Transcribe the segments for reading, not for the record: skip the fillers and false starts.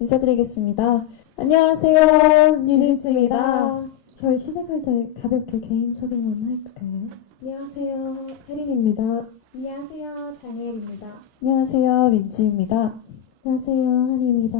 인사드리겠습니다. 안녕하세요, 뉴진스입니다. 저희 시작할 때 가볍게 개인 소개만 할까요? 안녕하세요, 혜린입니다. 안녕하세요, 다니엘입니다. 안녕하세요, 민지입니다. 안녕하세요, 한이입니다.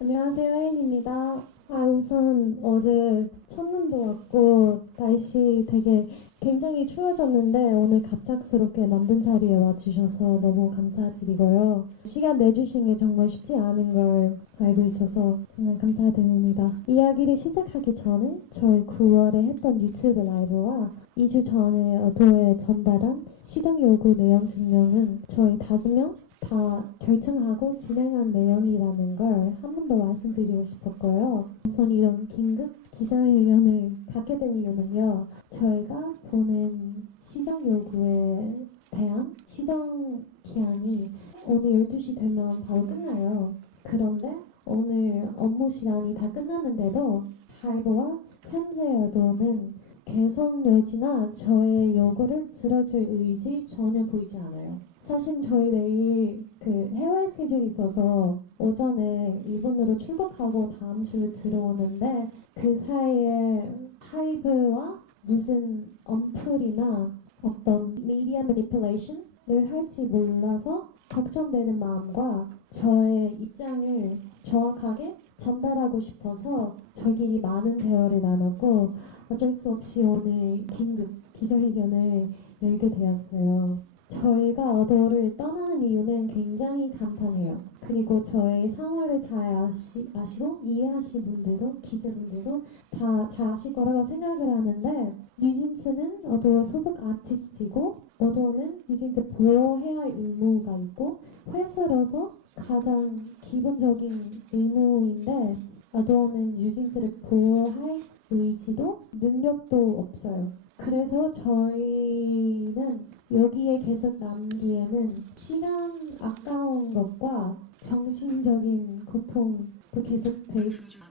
안녕하세요, 혜인입니다. 우선 어제 첫눈도 왔고 날씨 되게 굉장히 추워졌는데 오늘 갑작스럽게 만든 자리에 와주셔서 너무 감사드리고요. 시간 내주신 게 정말 쉽지 않은 걸 알고 있어서 정말 감사드립니다. 이야기를 시작하기 전에 저희 9월에 했던 유튜브 라이브와 2주 전에 어도에 전달한 시정 요구 내용 증명은 저희 5명 다 결정하고 진행한 내용이라는 걸 한 번 더 말씀드리고 싶었고요. 우선 이런 긴급 기자회견을 갖게 된 이유는요. 저희가 보낸 시정 요구에 대한 시정 기한이 오늘 12시 되면 바로 끝나요. 그런데 오늘 업무 시간이 다 끝났는데도 하이브와 현재 여도는 개선 여지나 저의 요구를 들어줄 의지 전혀 보이지 않아요. 사실 저희 내일 해외 스케줄이 있어서 오전에 일본으로 출국하고 다음 주에 들어오는데 그 사이에 하이브와 무슨 언플이나 어떤 미디어 매니플레이션을 할지 몰라서 걱정되는 마음과 저의 입장을 정확하게 전달하고 싶어서 저희끼리 많은 대화를 나눴고 어쩔 수 없이 오늘 긴급 기자회견을 열게 되었어요. 저희가 어도를 떠나는 이유는 굉장히 간단해요. 그리고 저의 상황을 잘 아시고 이해하신 분들도 기자분들도 다 잘 아실 거라고 생각을 하는데 뉴진스는 어도 소속 아티스트이고 어도는 뉴진스 보호해야 할 의무가 있고 회사로서 가장 기본적인 의무인데 어도는 뉴진스를 보호할 의지도 능력도 없어요. 그래서 저희는 여기에 계속 남기에는 시간 아까운 것과 정신적인 고통도 계속 될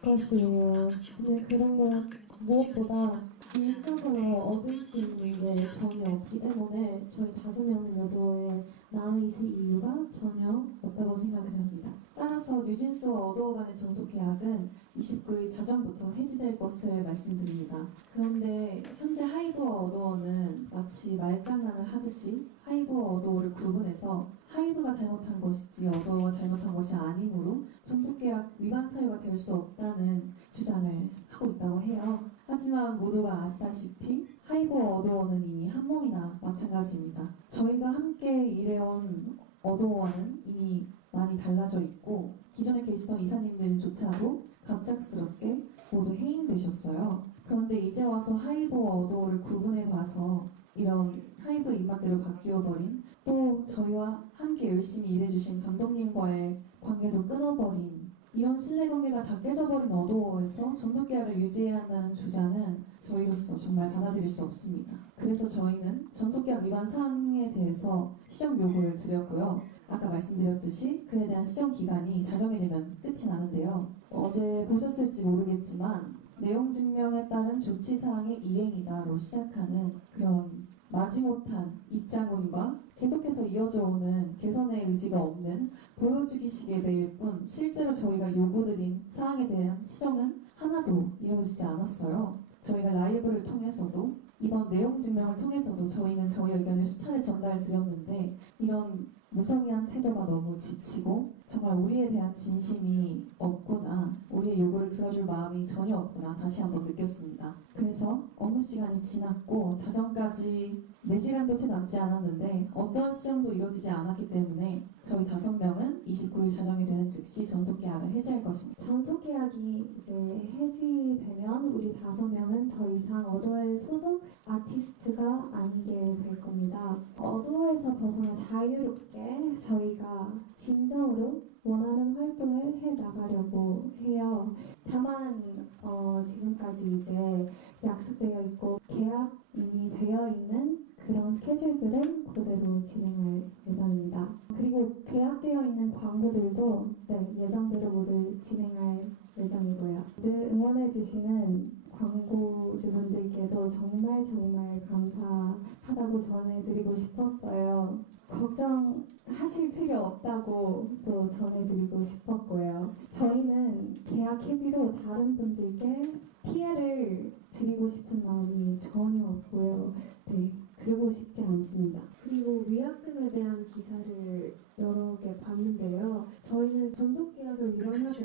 것이에요. 근데 그런 건 무엇보다 일적으로 얻을 수 있는 게 전혀 없기 때문에 저희 5명은 여도에 남아있을 이유가 전혀 없다고 생각을 합니다. 따라서 뉴진스와 어도어 간의 전속 계약은 29일 자정부터 해지될 것을 말씀드립니다. 그런데 현재 하이브와 어도어는 마치 말장난을 하듯이 하이브와 어도어를 구분해서 하이브가 잘못한 것이지 어도어가 잘못한 것이 아니므로 전속계약 위반 사유가 될 수 없다는 주장을 하고 있다고 해요. 하지만 모두가 아시다시피 하이브와 어도어는 이미 한 몸이나 마찬가지입니다. 저희가 함께 일해온 어도어와는 이미 많이 달라져 있고 기존에 계시던 이사님들조차도 갑작스럽게 모두 해임되셨어요. 그런데 이제 와서 하이브와 어도어를 구분해봐서 이런 하이브 입맛대로 바뀌어버린 또 저희와 함께 열심히 일해주신 감독님과의 관계도 끊어버린 이런 신뢰관계가 다 깨져버린 어도어에서 전속계약을 유지해야 한다는 주장은 저희로서 정말 받아들일 수 없습니다. 그래서 저희는 전속계약 위반 사항에 대해서 시정 요구를 드렸고요. 아까 말씀드렸듯이 그에 대한 시정 기간이 자정이 되면 끝이 나는데요. 어제 보셨을지 모르겠지만 내용 증명에 따른 조치 사항의 이행이다로 시작하는 그런 마지못한 입장문과 계속해서 이어져 오는 개선의 의지가 없는 보여주기식의 메일 뿐 실제로 저희가 요구드린 사항에 대한 시정은 하나도 이루어지지 않았어요. 저희가 라이브를 통해서도 이번 내용 증명을 통해서도 저희는 저희 의견을 수차례 전달드렸는데 이런 무성의한 태도가 너무 지치고 정말 우리에 대한 진심이 없구나, 우리의 요구를 들어줄 마음이 전혀 없구나 다시 한번 느꼈습니다. 그래서 업무 시간이 지났고 자정까지 4시간도 채 남지 않았는데 어떠한 시정도 이루어지지 않았기 때문에 저희 5명은 29일 자정이 되는 즉시 전속계약을 해지할 것입니다. 전속계약이 이제 해지되면 우리 5명은 더 이상 어도의 소속 아티스트가 아니게 될 겁니다. 어도에서 벗어나 자유롭게 저희가 진정으로 원하는 활동을 해 나가려고 해요. 다만 지금까지 이제 약속되어 있고 계약 이미 되어 있는 그런 스케줄들은 그대로 진행할 예정입니다. 그리고 계약되어 있는 광고들도 예정대로 모두 진행할 예정이고요. 늘 응원해주시는 광고주분들께도 정말 감사하다고 전해드리고 싶었어요. 걱정하실 필요 없다고 또 전해드리고 싶었고요. 저희는 계약 해지로 다른 분들께 피해를 드리고 싶은 마음이 전혀 없고요. 네, 그러고 싶지 않습니다. 그리고 위약금에 대한 기사를 여러 개 봤는데요. 저희는 전속 계약을 위반하지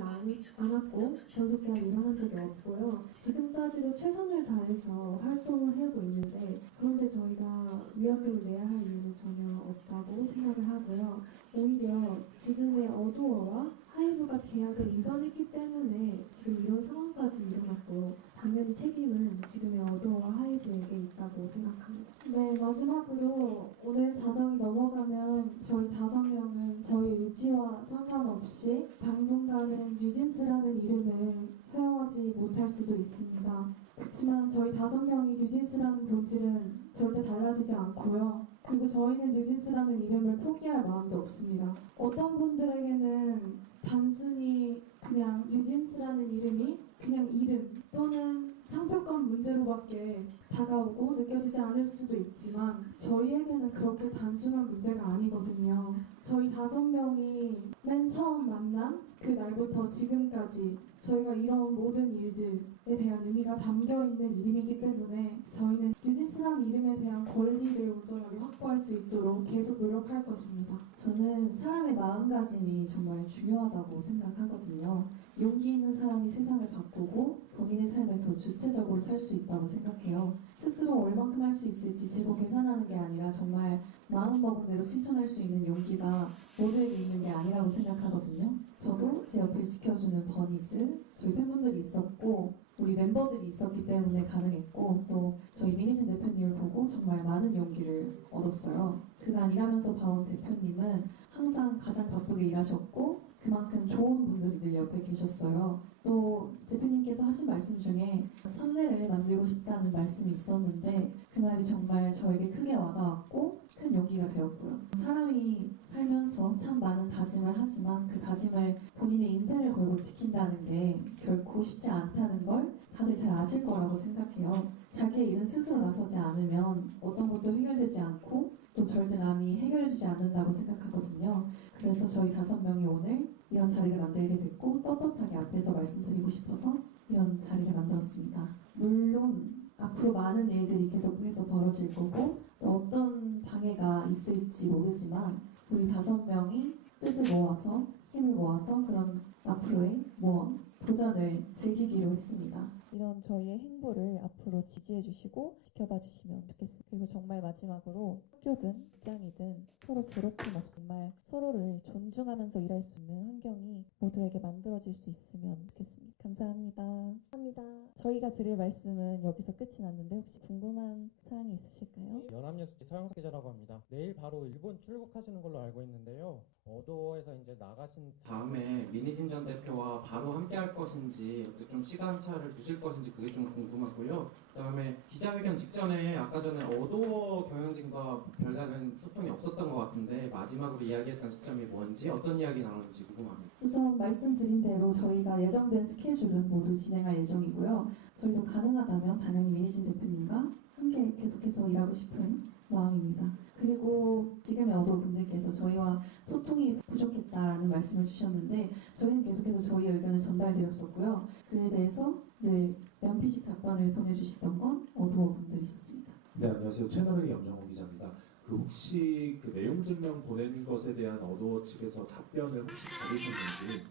않았고 전속 계약 위반한 적이 없고요. 지금까지도 최선을 다해서 활동을 하고 있는데 그런데 저희가 위약금을 내야 할 이유는 전혀 없다고 생각을 하고요. 오히려 지금의 어도어와 하이브가 계약을 위반했기 때문에 지금 이런 상황까지 일어났고 당연히 책임은 지금의 어도어와 하이브에게 있다고 생각합니다. 네, 마지막으로 오늘 자정이 넘어가면 저희 5명은 저희 의지와 상관없이 당분간은 뉴진스라는 이름을 사용하지 못할 수도 있습니다. 그렇지만 저희 5명이 뉴진스라는 본질은 절대 달라지지 않고요. 그리고 저희는 뉴진스라는 이름을 포기할 마음도 없습니다. 어떤 분들에게는 단순히 그냥 뉴진스라는 이름이 그냥 이름 또는 상표권 문제로밖에 다가오고 느껴지지 않을 수도 있지만 저희에게는 그렇게 단순한 문제가 아니거든요. 저희 5명이 맨 처음 만난 그 날부터 지금까지 저희가 이런 모든 일들에 대한 의미가 담겨있는 이름이기 때문에 저희는 뉴진스라는 이름에 대한 권리를 온전하게 확보할 수 있도록 계속 노력할 것입니다. 저는 사람의 마음가짐이 정말 중요하다고 생각하거든요. 용기 있는 사람이 세상을 바꾸고 본인의 삶을 더 주체적으로 살 수 있다고 생각해요. 스스로 얼만큼 할 수 있을지 재고 계산하는 게 아니라 정말 마음먹은 대로 실천할 수 있는 용기가 모두에게 있는 게 아니라고 생각하거든요. 저도 제 옆을 지켜주는 버니즈, 저희 팬분들이 있었고 우리 멤버들이 있었기 때문에 가능했고 또 저희 미니진 대표님을 보고 정말 많은 용기를 얻었어요. 그간 일하면서 봐온 대표님은 항상 가장 바쁘게 일하셨고 그만큼 좋은 분들이 늘 옆에 계셨어요. 또 대표님께서 하신 말씀 중에 선례를 만들고 싶다는 말씀이 있었는데 그 말이 정말 저에게 크게 와닿았고 큰 용기가 되었고요. 사람이 살면서 참 많은 다짐을 하지만 그 다짐을 본인의 인생을 걸고 지킨다는 게 결코 쉽지 않다는 걸 다들 잘 아실 거라고 생각해요. 자기의 일은 스스로 나서지 않으면 어떤 것도 해결되지 않고 또 절대 남이 해결해주지 않는다고 생각하거든요. 그래서 저희 5명이 오늘 이런 자리를 만들게 됐고 떳떳하게 앞에서 말씀드리고 싶어서 이런 자리를 만들었습니다. 물론 앞으로 많은 일들이 계속해서 벌어질 거고 또 어떤 방해가 있을지 모르지만 우리 5명이 뜻을 모아서 힘을 모아서 그런 앞으로의 모험, 도전을 즐기기로 했습니다. 이런 저희의 행보를 앞으로 지지해 주시고 지켜봐 주시면 좋겠습니다. 그리고 정말 마지막으로 학교든 직장이든 서로 괴롭힘 없이 정말 서로를 존중하면서 일할 수 있는 환경이 모두에게 만들어질 수 있으면 좋겠습니다. 감사합니다. 감사합니다. 저희가 드릴 말씀은 여기서 끝이 났는데 혹시 궁금한 사항이 있으실까요? 연합뉴스 서영석 기자라고 합니다. 내일 바로 일본 출국하시는 걸로 알고 있는데요. 어도어에서 이제 나가신 다음에 민희진 전 대표와 바로 함께 할 것인지 어떻게 좀 시간차를 두실 것인지 그게 좀 궁금하고요. 그다음에 기자회견 직전에 아까 전에 어도어 경영진과 별다른 소통이 없었던 것 같은데 마지막으로 이야기했던 시점이 뭔지 어떤 이야기 나눴는지 궁금합니다. 우선 말씀드린 대로 저희가 예정된 스케줄은 모두 진행할 예정이고요. 저희도 가능하다면 당연히 미니진 대표님과 함께 계속해서 일하고 싶은 마음입니다. 그리고 지금의 어도 분들께서 저희와 소통이 부족했다라는 말씀을 주셨는데 저희는 계속해서 저희 의견을 전달드렸었고요. 그에 대해서 늘 면피식 답변을 보내주시던 건 어도어 분들이셨습니다. 네, 안녕하세요. 채널의 염정호 기자입니다. 그 혹시 그 내용 증명 보낸 것에 대한 어도어 측에서 답변을 혹시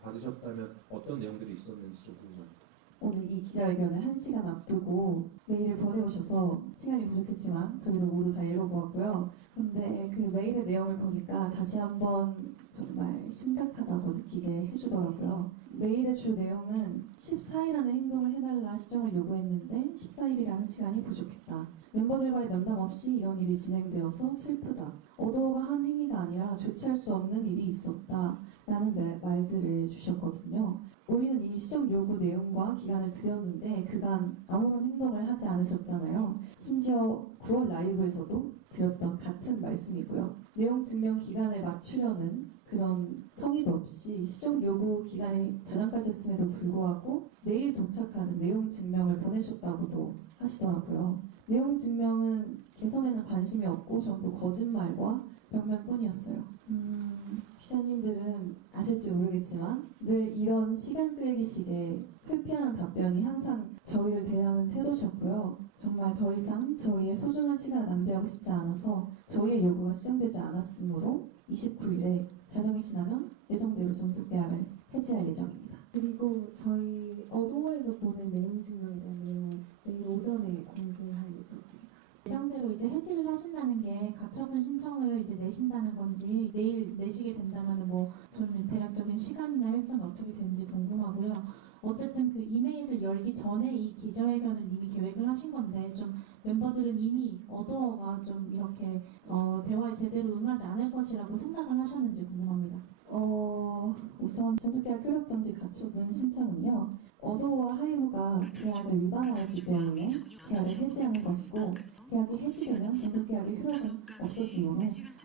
받으셨다면 어떤 내용들이 있었는지 좀 궁금합니다. 오늘 이 기자회견을 1시간 앞두고 메일을 보내오셔서 시간이 부족했지만 저희도 모두 다 읽어보았고요. 그런데 그 메일의 내용을 보니까 다시 한번 정말 심각하다고 느끼게 해주더라고요. 메일의 주 내용은 14일 안에 행동을 해달라 시정을 요구했는데 14일이라는 시간이 부족했다. 멤버들과의 면담 없이 이런 일이 진행되어서 슬프다. 어도어가 한 행위가 아니라 조치할 수 없는 일이 있었다. 라는 말들을 주셨거든요. 우리는 이미 시정 요구 내용과 기간을 드렸는데 그간 아무런 행동을 하지 않으셨잖아요. 심지어 9월 라이브에서도 드렸던 같은 말씀이고요. 내용 증명 기간을 맞추려는 그런 성의도 없이 시정 요구 기간이 자정까지였음에도 불구하고 내일 도착하는 내용 증명을 보내셨다고도 하시더라고요. 내용 증명은 개선에는 관심이 없고 전부 거짓말과 벽면뿐이었어요. 기자님들은 아실지 모르겠지만 늘 이런 시간 끌기식의 회피하는 답변이 항상 저희를 대하는 태도셨고요. 정말 더 이상 저희의 소중한 시간을 낭비하고 싶지 않아서 저희의 요구가 수정되지 않았으므로 29일에 자정이 지나면 예정대로 전속계약을 해지할 예정입니다. 그리고 저희 어도어에서 보낸 내용 증명에 대한 내용은 내일 오전에 공개할 예정입니다. 예정대로 이제 해지를 하신다는 게 가처분 신청을 이제 내신다는 건지 내일 내시게 된다면 뭐 좀 대략적인 시간이나 일정이 어떻게 되는지 궁금하고요. 어쨌든 그 이메일을 열기 전에 이 기자회견을 이미 계획을 하신 건데 좀 멤버들은 이미 어도어가 좀 이렇게 대화에 제대로 응하지 않을 것이라고 생각을 하셨는지 궁금합니다. 우선 전속계약 효력정지 가처분 신청은요. 어도어와 하이브가 계약을 위반하였기 때문에 계약을 해지하는 것이고 계약이 해지되면 전속계약의 효력은 없어지므로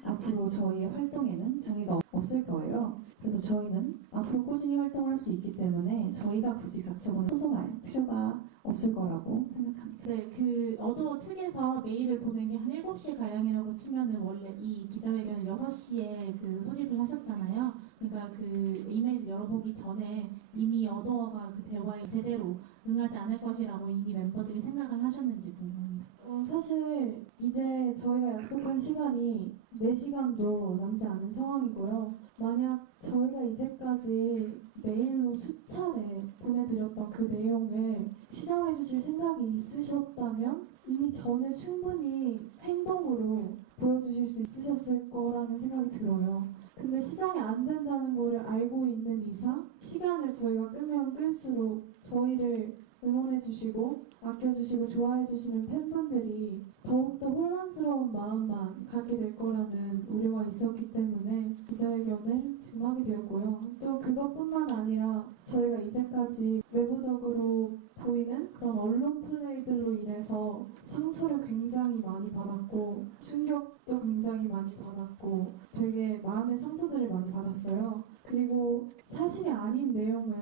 앞으로 저희의 활동에는 장애가 없을 거예요. 그래서 저희는 앞으로 꾸준히 활동을 할 수 있기 때문에 저희가 굳이 가처분을 소송할 필요가 없을 거라고 생각합니다. 네, 그 어도어 측에서 메일을 보낸 게 한 7시 가량이라고 치면은 원래 이 기자회견을 6시에 그 소집을 하셨잖아요. 그러니까 그 이메일 열어보기 전에 이미 어도어가 그 대화에 제대로 응하지 않을 것이라고 이미 멤버들이 생각을 하셨는지 궁금합니다. 사실 이제 저희가 약속한 시간이 4시간도 남지 않은 상황이고요. 만약 저희가 이제까지 메일로 수차례 보내드렸던 그 내용을 시정해 주실 생각이 있으셨다면 이미 전에 충분히 행동으로 보여주실 수 있으셨을 거라는 생각이 들어요. 근데 시정이 안 된다는 거를 알고 있는 이상 시간을 저희가 끄면 끌수록 저희를 응원해 주시고 아껴주시고 좋아해 주시는 팬분들이 더욱더 혼란스러운 마음만 갖게 될 거라는 우려가 있었기 때문에 기자회견을 증하게 되었고요. 또 그것뿐만 아니라 저희가 이제까지 외부적으로 보이는 그런 언론 플레이들로 인해서 상처를 굉장히 많이 받았고 충격도 굉장히 많이 받았고 되게 마음의 상처들을 많이 받았어요. 그리고 사실이 아닌 내용을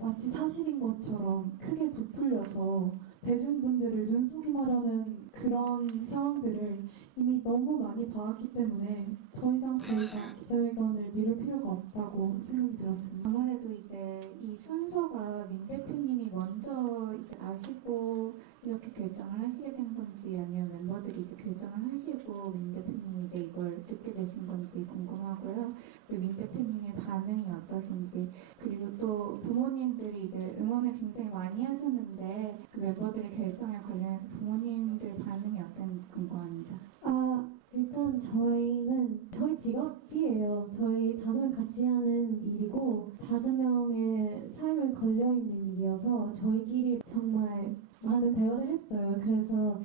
마치 사실인 것처럼 크게 부풀려서 대중분들을 눈속임하려는 그런 상황들을 이미 너무 많이 봐왔기 때문에 더 이상 저희가 기자회견을 미룰 필요가 없다고 생각이 들었습니다. 아무래도 이제 이 순서가 민 대표님이 먼저 이제 아시고 이렇게 결정을 하시게 된 건지 아니면 멤버들이 이제 결정을 하시고 민 대표님이 이제 이걸 듣게 되신 건지 궁금하고요. 민 대표님의 반응이 어떠신지 그리고 또 부모님들이 이제 응원을 굉장히 많이 하셨는데 그 멤버들의 결정에 관련해서 부모님들 반응이 어땠는지 궁금합니다. 일단 저희는 저희 직업이에요. 저희 5명 같이 하는 일이고 5명의 삶을 걸려있는 일이어서 저희끼리 정말 많은 대화를 했어요. 그래서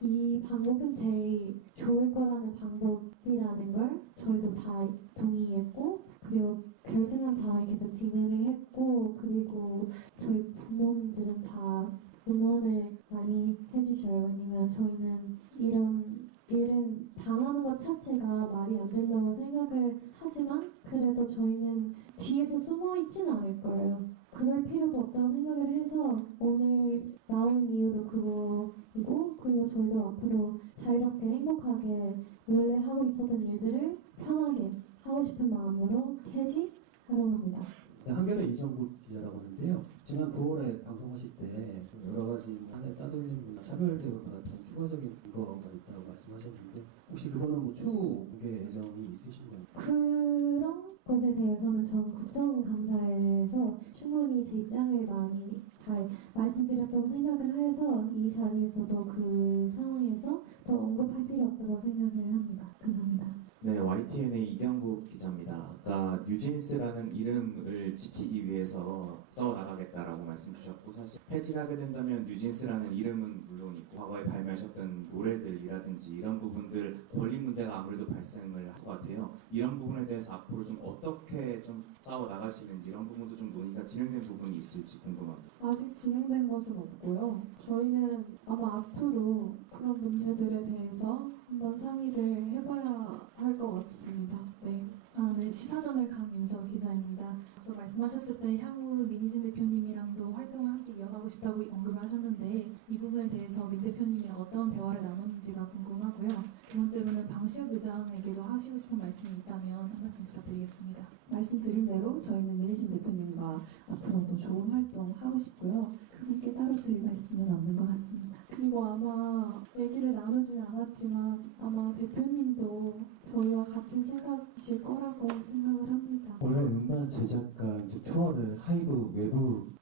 이 방법은 제일 좋을 거라는 방법이라는 걸 저희도 다 동의했고 그리고 결정은 다 계속 진행을 했고 그리고 저희 부모님들은 다 응원을 많이 해주셔요. 왜냐면 저희는 이런 일은 당하는 것 자체가 말이 안 된다고 생각을 하지만 그래도 저희는 뒤에서 숨어 있진 않을 거예요. 그럴 필요도 없다고 생각을 해서 오늘 나온 이유도 그거이고 그리고 저희도 앞으로 자유롭게 행복하게 원래 하고 있었던 일들을 편하게 하고 싶은 마음으로 해지하려고 합니다. 네, 한겨레 이정국 기자라고 하는데요. 지난 9월에 방송하실 때 여러 가지 한해 따돌림이나 차별 대우를 받았던 추가적인 근거가 있다고 말씀하셨는데 혹시 그거는 뭐 추후 공개 예정이 있으신가요? 그런 것에 대해서는 전 국정감사에서 충분히 제 입장을 많이 잘 말씀드렸다고 생각을 해서 이 자리에서도 그 상황에서 더 언급할 필요 없다고 생각을 합니다. 감사합니다. 네, YTN의 이경국 기자입니다. 아까 뉴진스라는 이름을 지키기 위해서 싸워나가겠다라고 말씀 주셨고 사실 해지하게 된다면 뉴진스라는 이름은 물론 있고 과거에 발매하셨던 노래들이라든지 이런 부분들 권리 문제가 아무래도 발생을 할 것 같아요. 이런 부분에 대해서 앞으로 좀 어떻게 좀 싸워나가시는지 이런 부분도 좀 논의가 진행된 부분이 있을지 궁금합니다. 아직 진행된 것은 없고요. 저희는 아마 앞으로 그런 문제들에 대해서 한번 상의를 해봐야 할 것 같습니다. 네. 네, 시사전을 강윤서 기자입니다. 앞서 말씀하셨을 때 향후 민희진 대표님이랑도 활동을 함께 이어가고 싶다고 언급을 하셨는데 이 부분에 대해서 민 대표님이 어떤 대화를 나눴는지가 궁금하고요. 두 번째로는 방시혁 의장에게도 하시고 싶은 말씀이 있다면 한 말씀 부탁드리겠습니다. 말씀드린 대로 저희는 민희신 대표님과 앞으로도 좋은 활동 하고 싶고요. 그분께 따로 드릴 말씀은 없는 것 같습니다. 그리고 아마 얘기를 나누진 않았지만 아마 대표님도 저희와 같은 생각이실 거라고 생각을 합니다. 원래 음반 제작과 이제 투어를 하이브 외부랑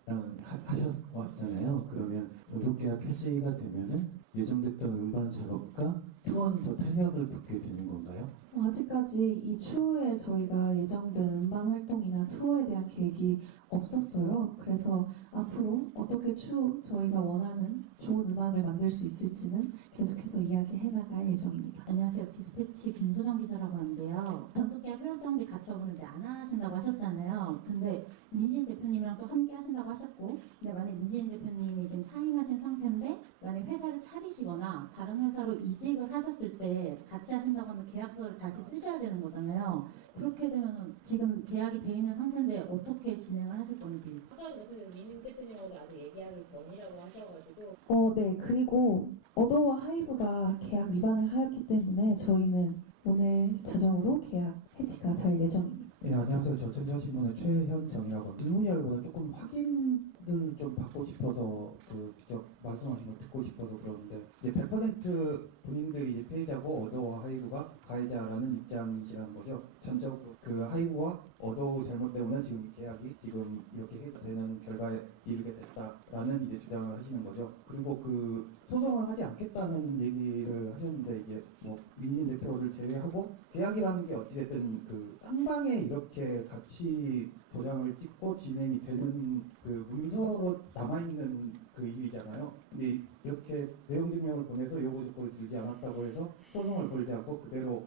하셨잖아요. 그러면 전속계약 해지가 되면은 예정됐던 음반 작업과 투어는 더 탄력을 붙게 되는 건가요? 아직까지 이 추후에 저희가 예정된 음반 활동이나 투어에 대한 계획이 없었어요. 그래서 앞으로 어떻게 추후 저희가 원하는 좋은 음악을 만들 수 있을지는 계속해서 이야기해 나갈 예정입니다. 안녕하세요. 디스패치 김소정 기자라고 하는데요. 전속계약 효력정지 가처분을 이제 안 하신다고 하셨잖아요. 근데 민진 대표님이랑 또 함께 하신다고 하셨고, 근데 만약 민진 대표님이 지금 사임하신 상태인데 만약 회사를 차리시거나 다른 회사로 이직을 하셨을 때 같이 하신다고 하면 계약서를 다시 쓰셔야 되는 거잖아요. 그렇게 되면 지금 계약이 돼 있는 상태인데 어떻게 진행을 하실 건지. 아까 무슨 민 대표님하고 아직 얘기하기 전이라고 하셔가지고. 네. 그리고 어도와 하이브가 계약 위반을 하였기 때문에 저희는 오늘 자정으로 계약 해지가 될 예정입니다. 네, 안녕하세요. 저 전자신문의 최현정이라고 질문이라기보다 조금 확인을 좀 받고 싶어서 직접 말씀하신 거 듣고 싶어서 그러는데 이제 100% 본인들이 이제 피해자고 어도와 하이브가 가해자라는 입장이시라는 거죠. 전적 그 하이브와 어도 잘못 때문에 지금 계약이 지금 이렇게 되는 결과에 이르게 됐다라는 이제 주장을 하시는 거죠. 그리고 그 소송을 하지 않겠다는 얘기를 하셨는데 이제 뭐 민진 대표를 제외하고 계약이라는 게 어찌됐든 그 쌍방에 이렇게 같이 도장을 찍고 진행이 되는 그 문서로 남아있는 그 일이잖아요. 근데 이렇게 내용 증명을 보내서 요구 조건을 들지 않았다고 해서 소송을 걸지 않고 그대로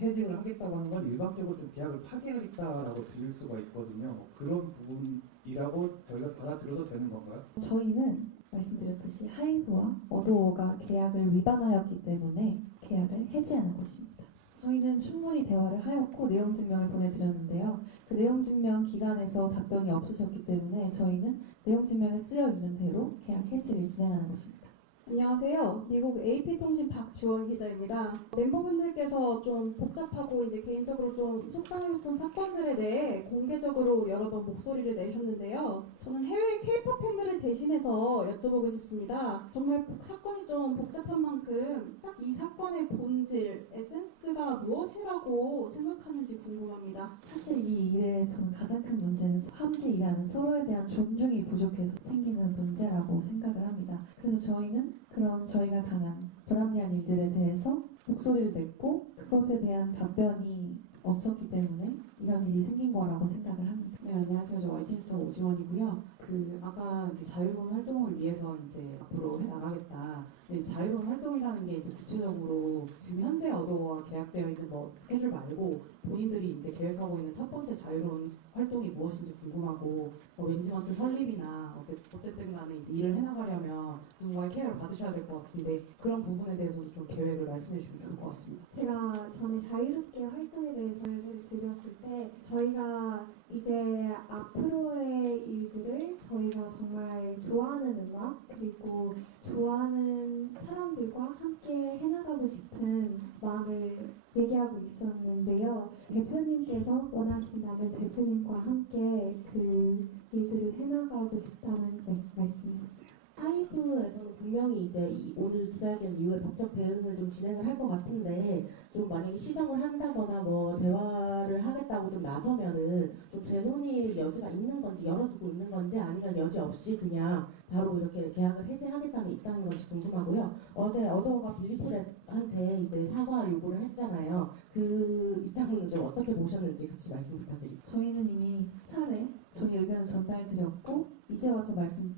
해지를 하겠다고 하는 건 일방적으로 좀 계약을 파기하겠다라고 들릴 수가 있거든요. 그런 부분이라고 저희가 받아들여도 되는 건가요? 저희는 말씀드렸듯이 하이브와 어도어가 계약을 위반하였기 때문에 계약을 해지하는 것입니다. 저희는 충분히 대화를 하였고 내용 증명을 보내드렸는데요. 그 내용 증명 기간에서 답변이 없으셨기 때문에 저희는 내용 증명에 쓰여 있는 대로 계약 해지를 진행하는 것입니다. 안녕하세요. 미국 AP통신 박주원 기자입니다. 멤버분들께서 좀 복잡하고 이제 개인적으로 좀 속상하셨던 사건들에 대해 공개적으로 여러 번 목소리를 내셨는데요. 저는 해외 K-pop 팬들을 대신해서 여쭤보고 싶습니다. 정말 사건이 좀 복잡한 만큼 딱 이 사건의 본질, 에센스가 무엇이라고 생각하는지 궁금합니다. 사실 이 일의 저는 가장 큰 문제는 함께 일하는 서로에 대한 존중이 부족해서 생기는 문제라고 생각을 합니다. 그래서 저희는 그런 저희가 당한 불합리한 일들에 대해서 목소리를 냈고 그것에 대한 답변이 없었기 때문에 이런 일이 생긴 거라고 생각을 합니다. 네, 안녕하세요. 저 YTN스타 오지원이고요. 아까 이제 자유로운 활동을 위해서 이제 앞으로 해 나가겠다. 자유로운 활동이라는 게 이제 구체적으로 지금 현재 어도와 계약되어 있는 뭐 스케줄 말고 본인들이 이제 계획하고 있는 첫 번째 자유로운 활동이 무엇인지 궁금하고 윈지먼트 설립이나 어쨌든 간에 이제 일을 해나가려면 누군가의 케어를 받으셔야 될 것 같은데 그런 부분에 대해서도 좀 계획을 말씀해 주시면 좋을 것 같습니다. 제가 전에 자유롭게 활동에 대해서 설명을 드렸을 때 저희가 이제 앞으로의 일들을 저희가 정말 좋아하는 음악 그리고 좋아하는 사람들과 함께 해나가고 싶은 마음을 얘기하고 있었는데요. 대표님께서 원하신다면 대표님과 함께 그 일들을 해나가고 싶다는 말씀이었어요. 하이브에서는 분명히 이제 오늘 기자회견 이후에 법적 대응을 좀 진행을 할 것 같은데 좀 만약에 시정을 한다거나 뭐 대화를 하겠다고 좀 나서면은 좀 재논의 여지가 있는 건지 열어두고 있는 건지 아니면 여지 없이 그냥 바로 이렇게 계약을 해지하겠다는 입장인 건지 궁금하고요. 어제 어도어가 빌리프렛한테 이제 사과 요구를 했잖아요. 그 입장은 좀 어떻게 보셨는지 같이 말씀 부탁드립니다. 저희는 이미 차례 저희 의견을 전달드렸고 이제 와서 말씀을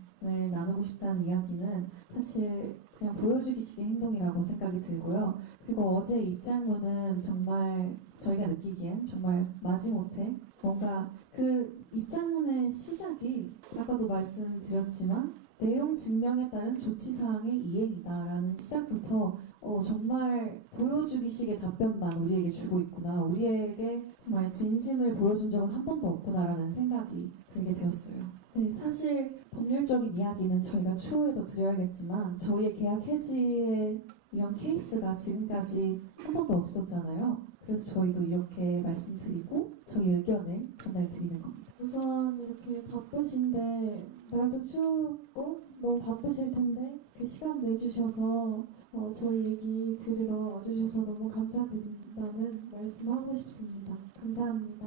나누고 싶다는 이야기는 사실 그냥 보여주기식의 행동이라고 생각이 들고요. 그리고 어제 입장문은 정말 저희가 느끼기엔 정말 마지못해 뭔가 그 입장문의 시작이 아까도 말씀드렸지만 내용 증명에 따른 조치사항의 이행이다라는 시작부터 정말 보여주기식의 답변만 우리에게 주고 있구나. 우리에게 정말 진심을 보여준 적은 한 번도 없구나라는 생각이 들게 되었어요. 네, 사실 법률적인 이야기는 저희가 추후에도 드려야겠지만 저희의 계약 해지의 이런 케이스가 지금까지 한 번도 없었잖아요. 그래서 저희도 이렇게 말씀드리고 저희 의견을 전달드리는 겁니다. 우선 이렇게 바쁘신데 날도 춥고 너무 바쁘실 텐데 그 시간 내주셔서 저희 얘기 들으러 와주셔서 너무 감사드린다는 말씀하고 싶습니다. 감사합니다.